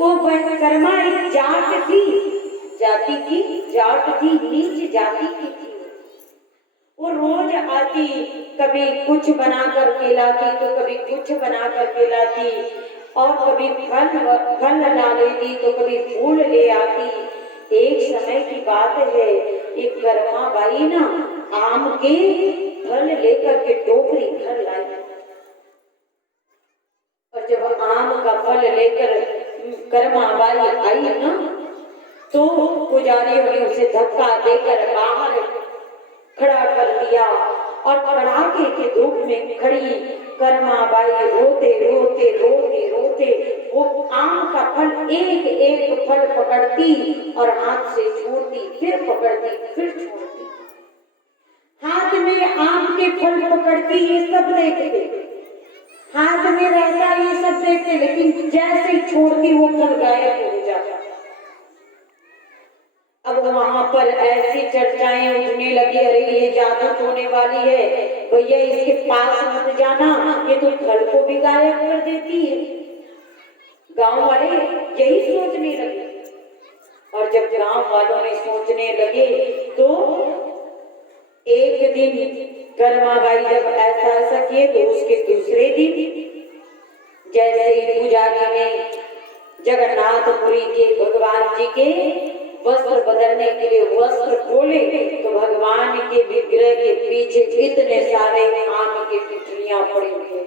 वो कर्मा एक जाट थी, जाति की जाट थी, नीच जाति की थी। वो रोज आती, कभी कुछ बना करके लाती तो कभी कुछ बना करके लाती, और कभी फल ला लेती तो कभी फूल ले आती। एक समय की बात है, एक कर्मा बाई ना आम के फल लेकर के टोकरी भर लाई, और जब आम का फल लेकर कर्मा बाई आई ना, तो पुजारियों ने उसे धक्का देकर बाहर खड़ा कर दिया, और कड़ाके के धूप में खड़ी कर्मा बाई रोते रोते रोते रोते वो आम का फल एक एक फल पकड़ती और हाथ से छोड़ती, फिर पकड़ती, फिर छोड़ती। हाथ में आम के फल पकड़ती, ये सब देखते, हाथ में रहता ये सब देखते, लेकिन जैसे ही छोड़ती वो फल गायब हो जाता। अब वहां पर ऐसी चर्चाएं उठने लगी, अरे ये जादू टोने वाली है, भैया इसके पास मत जाना, ये तो फल को भी गायब कर देती है। गांव वाले यही सोचने लगे, और जब गांव वालों ने सोचने लगे तो एक दिन कर्मा बाई जब ऐसा किए तो उसके दूसरे दिन जैसे ही पुजारी ने जगन्नाथपुरी के भगवान जी के वस्त्र बदलने के लिए वस्त्र खोले, तो भगवान के विग्रह के पीछे इतने सारे आम की गुठलियां पड़ी हुई।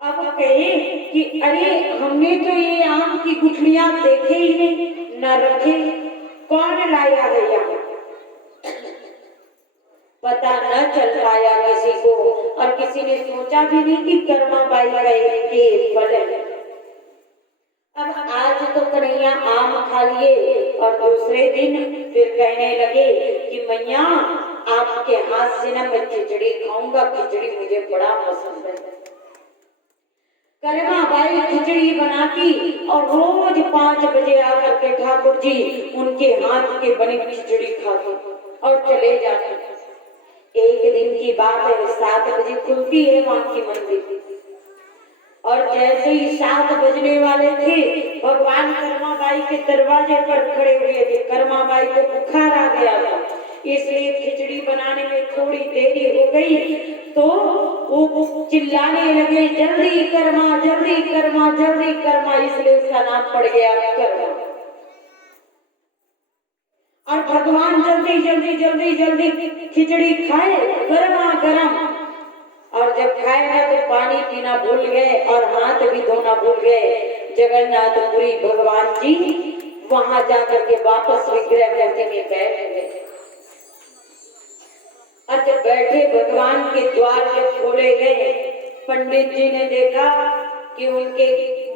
अब कहे कि अरे हमने तो ये आम की गुठलियां देखे ही नहीं, न रखे, कौन लाया है यहाँ? पता न चल पाया किसी को, और किसी ने सोचा भी नहीं कि कर्मा बाई के फल है। अब आज तो कन्हैया आम खा लिए, और दूसरे दिन फिर कहने लगे कि मैया आपके हाथ से ना मैं खिचड़ी खाऊंगा, खिचड़ी मुझे बड़ा पसंद है। कर्मा बाई खिचड़ी बनाती और रोज 5 बजे आकर के ठाकुर जी उनके हाथ के बनी खिचड़ी खाते और चले जाते। एक दिन की बात है, 7 बजे खुलती है वहां की मंदिर, और जैसे ही 7 बजने वाले थे, भगवान कर्मा बाई के दरवाजे पर खड़े हुए थे। कर्मा बाई को बुखार आ गया था, इसलिए खिचड़ी बनाने में थोड़ी देरी हो गई, तो वो चिल्लाने लगे, जल्दी कर्मा, जल्दी कर्मा, जल्दी कर्मा, इसलिए उसका नाम पड़ गया कर्मा। और भगवान जल्दी जल्दी जल्दी जल्दी खिचड़ी खाए गरमा गरम, और जब खाएगा तो पानी पीना भूल गए और हाथ भी धोना भूल गए। जगन्नाथपुरी भगवान जी वहां जाकर के वापस विग्रह मूर्ति में बैठ गए, और जब बैठे भगवान के द्वार जब खोले गए, पंडित जी ने देखा कि उनके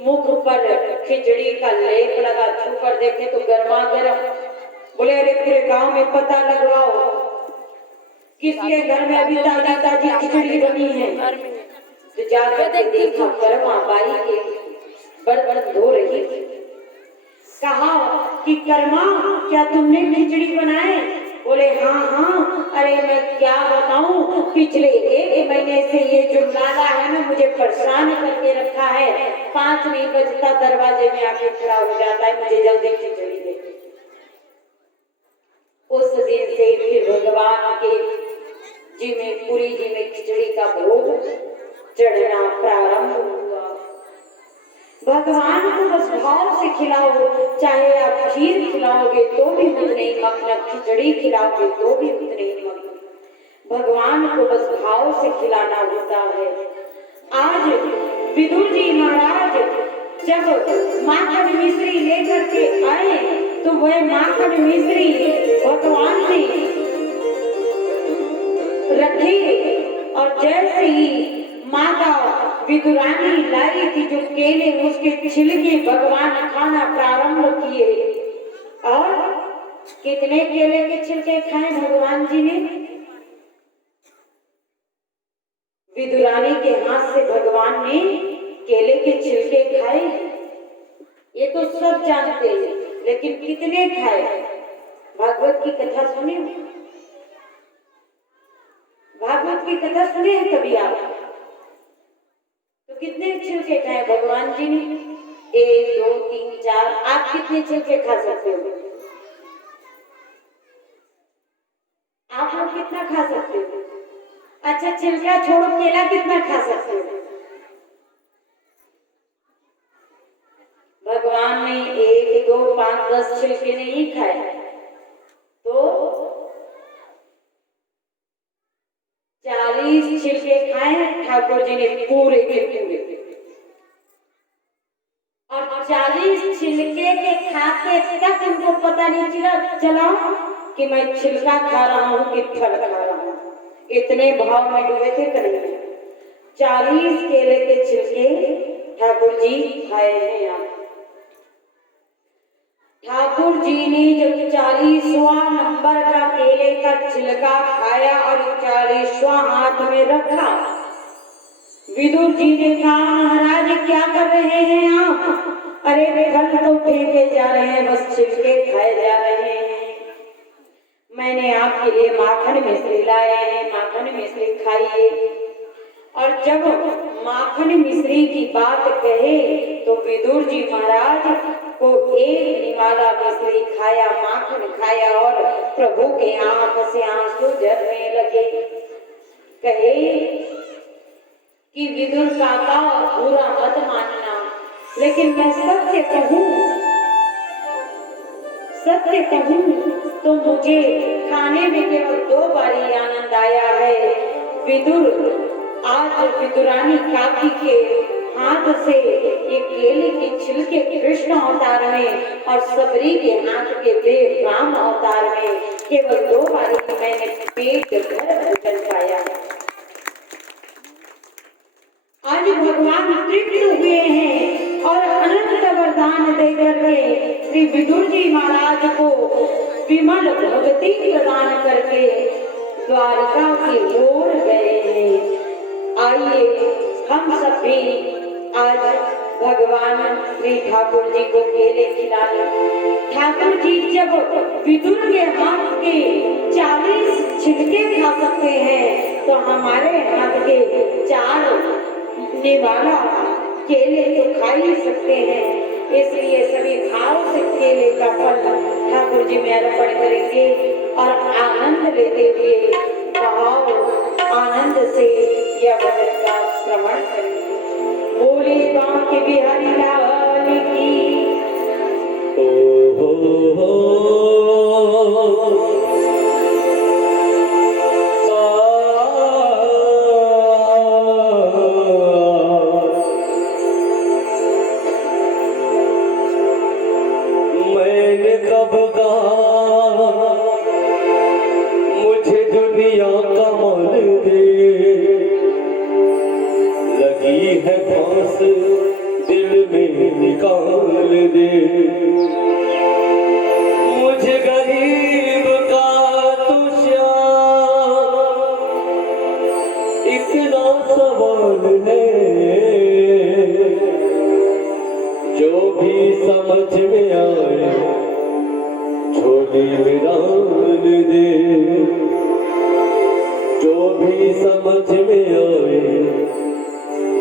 मुख पर खिचड़ी का लेप लगा, छू कर देखे तो गर्मा गर्म। बोले अरे पूरे गांव में पता लगवाओ किसके घर में अभी ताजी ताजी खिचड़ी बनी है। तो जाकर देखा कर्मा बाई के बर्तन धो रही थी। कहा कि कर्मा क्या तुमने खिचड़ी बनाए? बोले हाँ हाँ, अरे मैं क्या बताऊं, पिछले 1 महीने से ये जो लाला है ना मुझे परेशान करके रखा है, 5 नहीं बजता दरवाजे में आके खड़ा हो जाता है, मुझे जल्दी खिचड़ी दे। उस दिन से फिर भगवान के जी में, पूरी जी में खिचड़ी का भोग चढ़ना प्रारंभ हुआ। भगवान को बस भाव से खिलाओ, चाहे आप खीर खिलाओगे तो भी उतने ही मग्न, खिचड़ी खिलाओगे तो भी उतने ही मग्न। भगवान को बस भाव से खिलाना होता है। आज विदुर जी महाराज जब माखन मिश्री लेकर के आए, तो वह माखन मिश्री भगवान ने रखे, और जैसे ही माता विदुरानी लाई थी जो केले, उसके छिलके भगवान खाना प्रारंभ किए। और कितने केले के छिलके खाए भगवान जी ने? विदुरानी के हाथ से भगवान ने केले के छिलके खाए, ये तो सब जानते हैं, लेकिन कितने खाए? भागवत की कथा सुने? भागवत की कथा सुने हैं कभी आप? तो कितने कितने छिलके खाए भगवान जी ने? 1 2 3 4। आप कितने छिलके खा सकते हो? आप लोग कितना खा सकते हो? अच्छा छिलका छोड़ो, केला कितना खा सकते हो? भगवान ने 1 2 5 10 छिलके नहीं खाए, तो 40 छिलके खाए ठाकुर जी ने पूरे के पूरे। और 40 छिलके के खाते तक उनको पता नहीं चला कि मैं छिलका खा रहा हूँ कि फल खा रहा हूँ। इतने भाव में डूबे थे करेंगे। 40 केले के छिलके ठाकुर जी खाए हैं। आप ठाकुर जी ने जब 40वां नंबर का केले का छिलका खाया और 40वां हाथ में रखा, विदुर जी ने कहा महाराज क्या कर रहे हैं आप? अरे फल तो फेंके जा रहे हैं, बस छिलके खाए जा रहे हैं। मैंने आपके लिए माखन मिश्री लाए हैं, माखन मिश्री खाइए। और जब माखन मिश्री की बात कहे तो विदुर जी महाराज को एक निवाला मिश्री खाया, माखन खाया और प्रभु के आंख से आंसू झरने लगे। कहे कि विदुर काका बुरा मत मानना, लेकिन मैं सत्य कहूं तो मुझे खाने में केवल 2 बारी आनंद आया है। विदुर आज विदुरानी काकी के हाथ से ये केले के छिलके कृष्ण अवतार में और सबरी के हाथ के वे राम अवतार में केवल 2 बारी मैंने पेट भर भोजन पाया। आज भगवान तृप्त हुए हैं और अनंत वरदान देकर के श्री विदुर जी महाराज को विमल भक्ति प्रदान करके द्वारका की ओर गए हैं। आइए हम सब भी आज भगवान श्री ठाकुर जी को केले खिलाएं। ठाकुर जी जब विदुर के हाथ के 40 छिलके खा सकते हैं तो हमारे हाथ के 4 निवाला केले तो खा ही सकते हैं। इसलिए सभी भाव से केले का फल ठाकुर जी में अर्पण करेंगे और आनंद लेते हुए भाव आनंद से यह भजन का श्रवण करेंगे। बोले बांके बिहारी लाल की। मैंने कब कहा मुझे दुनिया का मोल दे, लगी है फांस दिल में निकाल दे। मुझे गरीब का तुझा इतना सवाल है, जो भी समझ में आए झोली में डाल दे। जो भी समझ में आए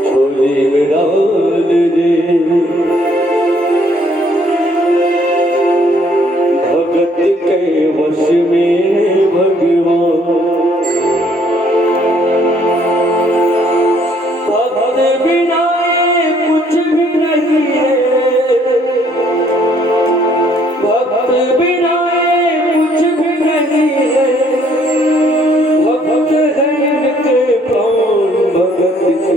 झोली में डाल दे। भगत के वश में भगवान, भक्त बिना कुछ भी नहीं है। भक्त बिना कुछ भी नहीं है। भक्त है इनके प्राण, भगत के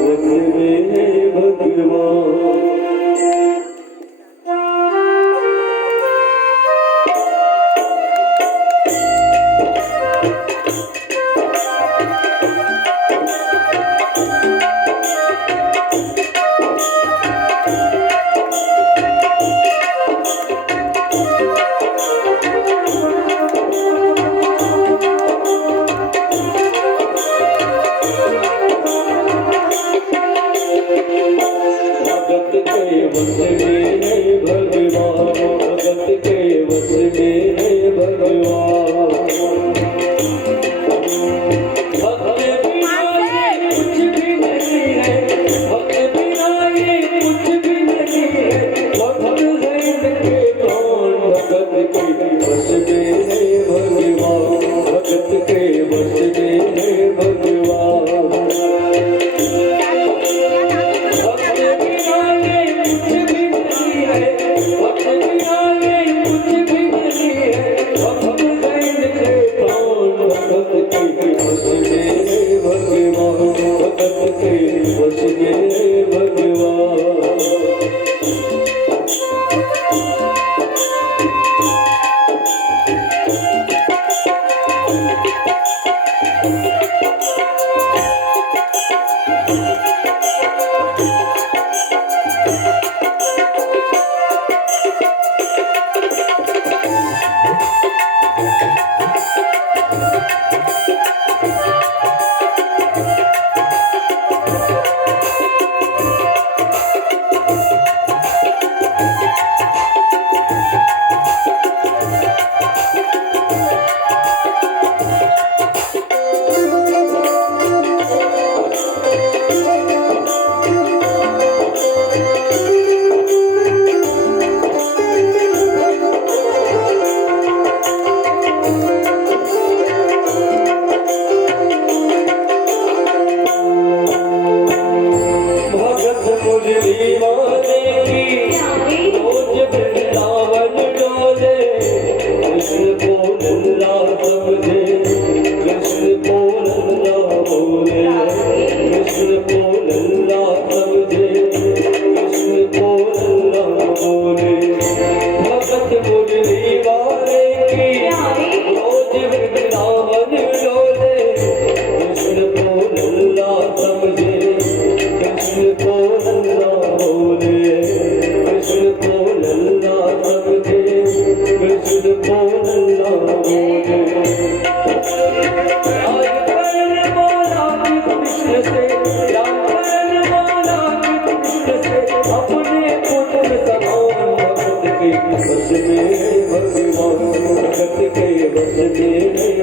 वश में भगवान। भगत मुरली वाले की रोज वृंदावन डोले कृष्ण को नल्ला समझे कृष्ण को नल्ला बोले कृष्ण को नल्ला समझे कृष्ण को नल्ला बोले भगत मुरली वाले की रोज वृंदावन डोले कृष्ण को नल्ला समझे कृष्ण को नल्ला बोले कृष्ण को नल्ला समझे कृष्ण को नल्ला बोले रामकरण बोला कृष्ण से रामकरण बोला कृष्ण से अपने पुत्र समान भगत के बस में भगवान भगत के बस में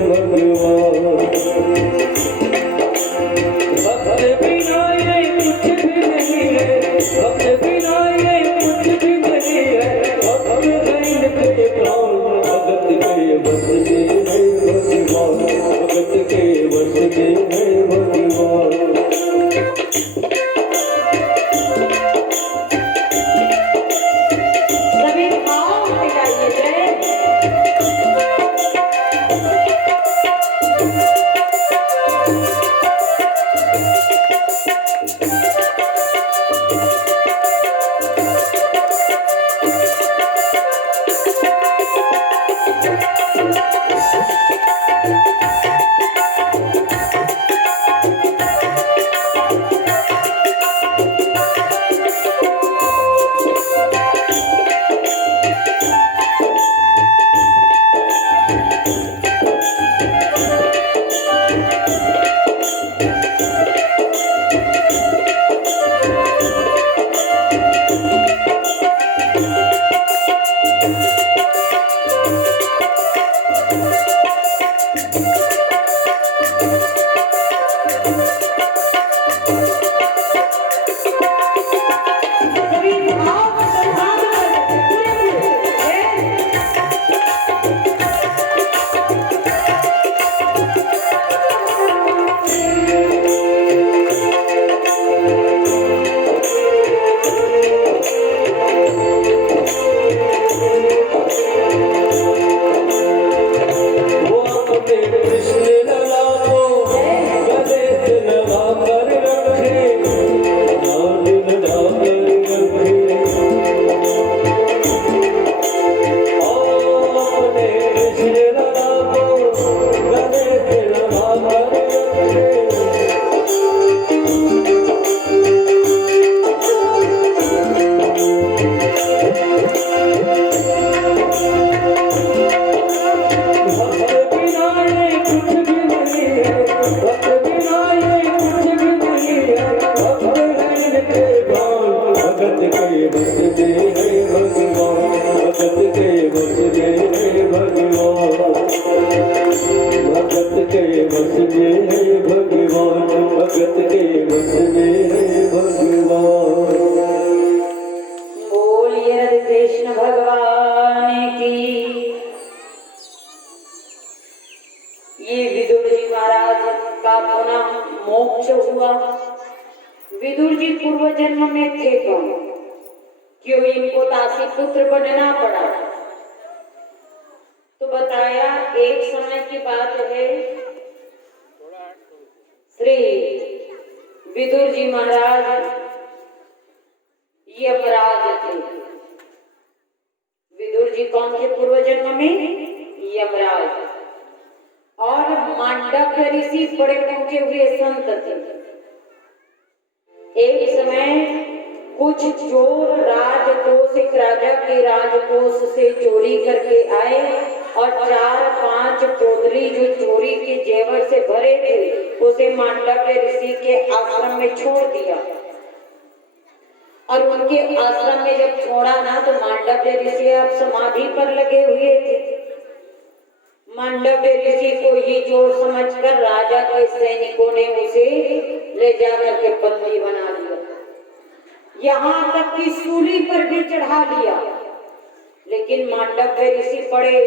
भगवान भक्त बिना ये कुछ भी नहीं है भक्त बिना ये कुछ भी नहीं है भक्त है के प्राण भगत के बस में है भगवान भगत के बस में है भगवान सभी भाव से गाइए जय। सभी भाव से भाव वो अपने कृष्ण लला को गले से लगा कर रखे लाल लगा कर रखे अपने कृष्ण लला को गले से लगा कर रखे भक्त बिना ये कुछ भी नहीं है भक्त बिना ये कुछ भी नहीं है भक्त है के प्राण भगत के बस में है भगवान भगत के बस में है भगवान भगत के बस में है भगवान भगत के बस में है भगवान बोलिए राधे कृष्ण भगवान की। ये विदुर जी महाराज का पुनः मोक्ष हुआ। विदुर जी पूर्व जन्म में थे कौन, क्यों इनको दासी पुत्र बनना पड़ा? तो बताया एक समय की बात है, श्री विदुर जी महाराज यमराज थे। विदुर जी कौन थे पूर्व जन्म में? यमराज। और मांडव्य ऋषि बड़े पहुंचे हुए संत थे। एक समय कुछ चोर राजकोष, एक राजा के राजकोष से चोरी करके आए और 4-5 पोटली जो चोरी के जेवर से भरे थे उसे मांडव्य ऋषि के आश्रम में छोड़ दिया। और उनके आश्रम में जब छोड़ा ना तो मांडव्य ऋषि अब समाधि पर लगे हुए थे। मांडव्य ऋषि को ही चोर समझकर राजा के सैनिकों ने उसे ले जाकर के बंदी बना दिया, यहाँ तक कि सूली पर भी चढ़ा लिया। लेकिन मांडव्य ऋषि बड़े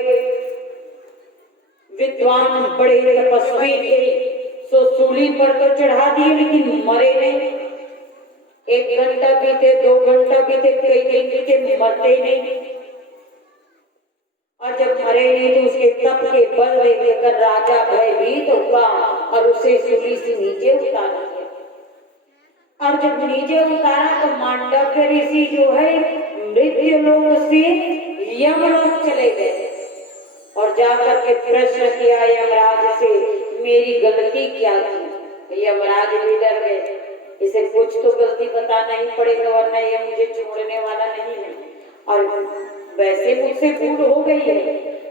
विद्वान, बड़े तपस्वी थे, सो सूली पर तो चढ़ा दिए लेकिन मरे नहीं। 1 घंटा बीते, 2 घंटा बीते, कई दिन बीते, मरते नहीं। और जब मरे नहीं तो उसके तप के बल देखकर राजा भयभीत हुआ और उसे सूली से नीचे उतार दिया। और जब नीचे उतारा तो मांडव्य ऋषि जो है मृत्यु लोक से यमलोक चले गए और जाकर के प्रश्न किया यमराज से, मेरी गलती क्या थी? यमराज भी डर गए, इसे कुछ तो गलती बताना ही पड़ेगा वरना ये मुझे छोड़ने वाला नहीं है। और वैसे मुझसे भूल हो गई है,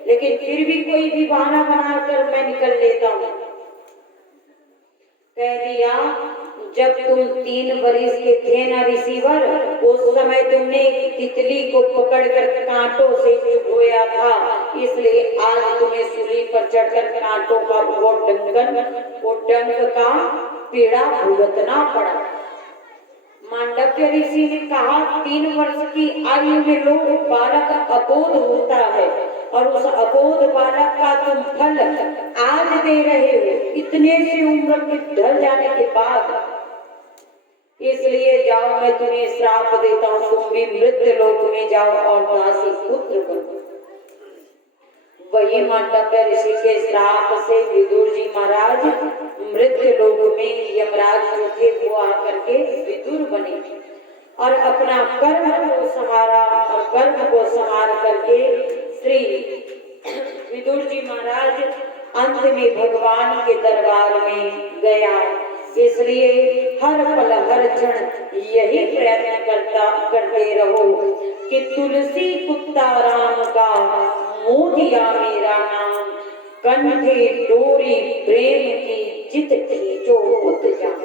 लेकिन फिर भी कोई भी बहाना बनाकर मैं निकल लेता हूँ। कह दिया, जब तुम 3 वर्ष के थे ना ऋषिवर, उस समय तुमने एक तितली को पकड़कर कांटों से चुभोया था, इसलिए आज तुम्हें सूली पर चढ़कर कांटों का वो डंक का पीड़ा भुगतना पड़ा। मांडव्य ऋषि ने कहा, 3 वर्ष की आयु में लोग बालक अबोध होता है और उस अबोध बालक का तुम फल आज दे रहे हो, इतने से उम्र के ढल जाने के बाद। इसलिए जाओ, मैं तुम्हें श्राप देता हूँ, तुम भी मृत्यु लोक में जाओ और दासी पुत्र बनो। वही मांडव्य ऋषि के श्राप से विदुर जी महाराज मृत्यु लोक में यमराज जो थे वो आकर के विदुर बने और अपना कर्म को संवारा और कर्म को संवार करके श्री विदुर जी महाराज अंत में भगवान के दरबार में गया। इसलिए हर पल हर क्षण यही प्रयत्न करते रहो कि तुलसी कुत्ता राम का मोदिया मेरा नाम, कंठे डोरी प्रेम की चित खींचो उत जान।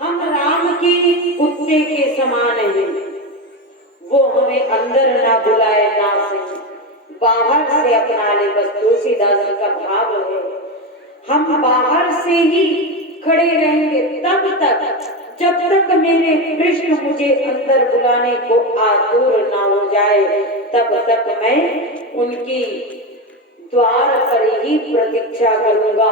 हम राम के कुत्ते के समान हैं, वो हमें अंदर ना बुलाए ना सके, बाहर से अपना ले, बस तुलसीदास जी का भाव है। हम बाहर से ही खड़े रहेंगे तब तक जब तक मेरे कृष्ण मुझे अंदर बुलाने को आतुर ना हो जाए, तब तक मैं उनकी द्वार पर ही प्रतीक्षा करूंगा,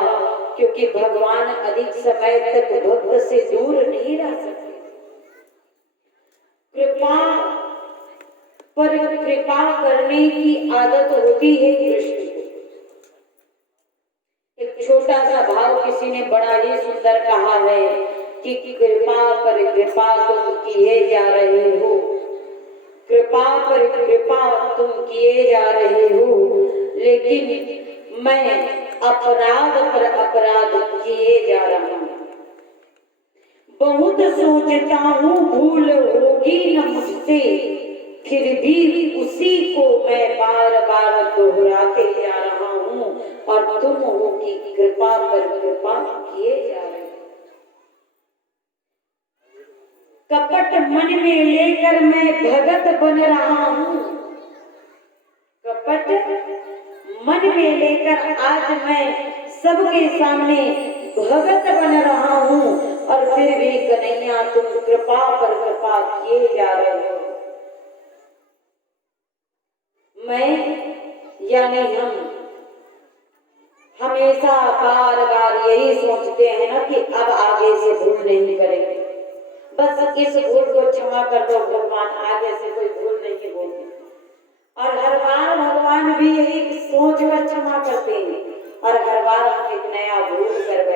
क्योंकि भगवान अधिक समय तक भक्त से दूर नहीं रह सकते। कृपा पर कृपा करने की आदत होती है कृष्ण को। एक छोटा सा भाव किसी ने बड़ा ही सुंदर कहा है कि कृपा पर कृपा तुम किए जा रहे हो, कृपा पर कृपा तुम किए जा रहे हो, लेकिन मैं अपराध पर अपराध किए जा रहा हूँ। बहुत सोचता हूँ भूल होगी न मुझसे, फिर भी उसी को मैं बार बार दोहराते जा रहा हूँ और तुम हो कि कृपा पर कृपा किए जा रहे हो। कपट मन में लेकर मैं भगत बन रहा हूँ, कपट मन में लेकर आज मैं सबके सामने भगत बन रहा हूँ और फिर भी कन्हैया तुम कृपा पर कृपा किए जा रहे हो। मैं यानी हम हमेशा बार बार यही सोचते हैं ना कि अब आगे से भूल नहीं करेंगे, बस इस भूल को क्षमा कर दो भगवान, आगे से कोई भूल नहीं होगी। और हर बार भगवान भी यही सोच कर क्षमा करते हैं और हर बार हम एक नया भूल कर बैठते हैं।